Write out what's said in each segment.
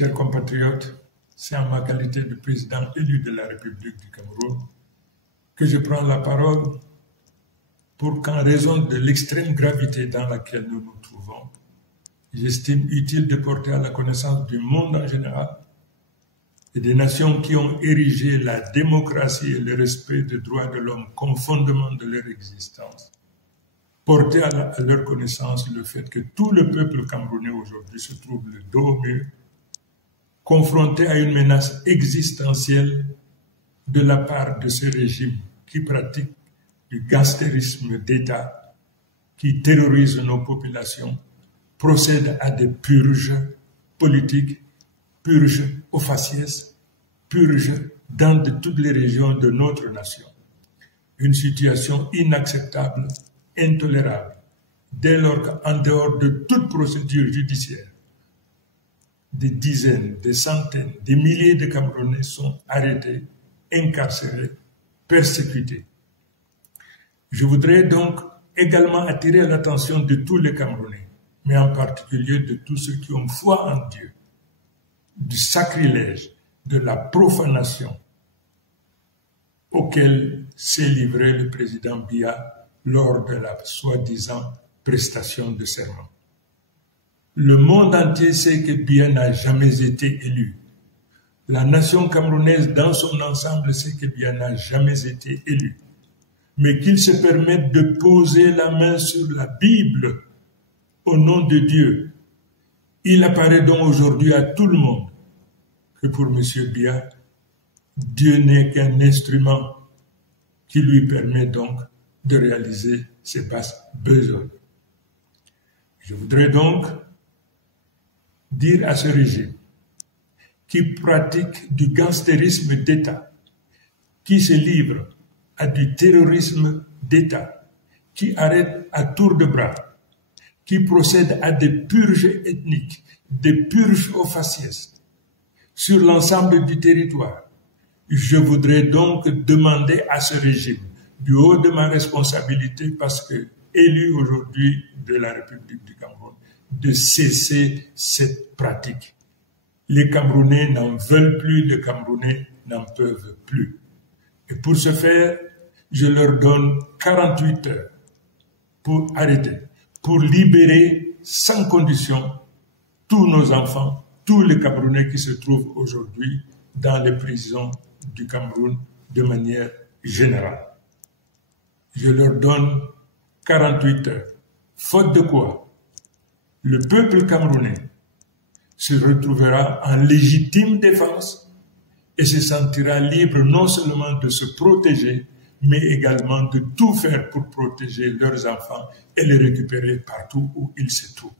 Chers compatriotes, c'est en ma qualité de président élu de la République du Cameroun que je prends la parole pour qu'en raison de l'extrême gravité dans laquelle nous nous trouvons, j'estime utile de porter à la connaissance du monde en général et des nations qui ont érigé la démocratie et le respect des droits de l'homme comme fondement de leur existence, porter à leur connaissance le fait que tout le peuple camerounais aujourd'hui se trouve le dos au mur, confronté à une menace existentielle de la part de ce régime qui pratique du gangstérisme d'État, qui terrorise nos populations, procède à des purges politiques, purges au faciès, purges dans toutes les régions de notre nation. Une situation inacceptable, intolérable, dès lors qu'en dehors de toute procédure judiciaire, des dizaines, des centaines, des milliers de Camerounais sont arrêtés, incarcérés, persécutés. Je voudrais donc également attirer l'attention de tous les Camerounais, mais en particulier de tous ceux qui ont foi en Dieu, du sacrilège, de la profanation auquel s'est livré le président Biya lors de la soi-disant prestation de serment. Le monde entier sait que Biya n'a jamais été élu. La nation camerounaise dans son ensemble sait que Biya n'a jamais été élu. Mais qu'il se permette de poser la main sur la Bible au nom de Dieu. Il apparaît donc aujourd'hui à tout le monde que pour M. Biya, Dieu n'est qu'un instrument qui lui permet donc de réaliser ses basses besognes. Je voudrais donc dire à ce régime qui pratique du gangstérisme d'État, qui se livre à du terrorisme d'État, qui arrête à tour de bras, qui procède à des purges ethniques, des purges au faciès sur l'ensemble du territoire. Je voudrais donc demander à ce régime, du haut de ma responsabilité, parce que élu aujourd'hui de la République du Cameroun, de cesser cette pratique. Les Camerounais n'en veulent plus, les Camerounais n'en peuvent plus. Et pour ce faire, je leur donne 48 heures pour arrêter, pour libérer sans condition tous nos enfants, tous les Camerounais qui se trouvent aujourd'hui dans les prisons du Cameroun de manière générale. Je leur donne 48 heures, faute de quoi le peuple camerounais se retrouvera en légitime défense et se sentira libre non seulement de se protéger, mais également de tout faire pour protéger leurs enfants et les récupérer partout où ils se trouvent.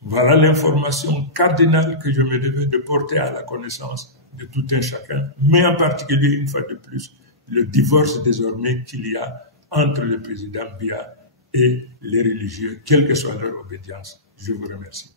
Voilà l'information cardinale que je me devais de porter à la connaissance de tout un chacun, mais en particulier, une fois de plus, le divorce désormais qu'il y a entre le président Biya et les religieux, quelle que soit leur obédience. Je vous remercie.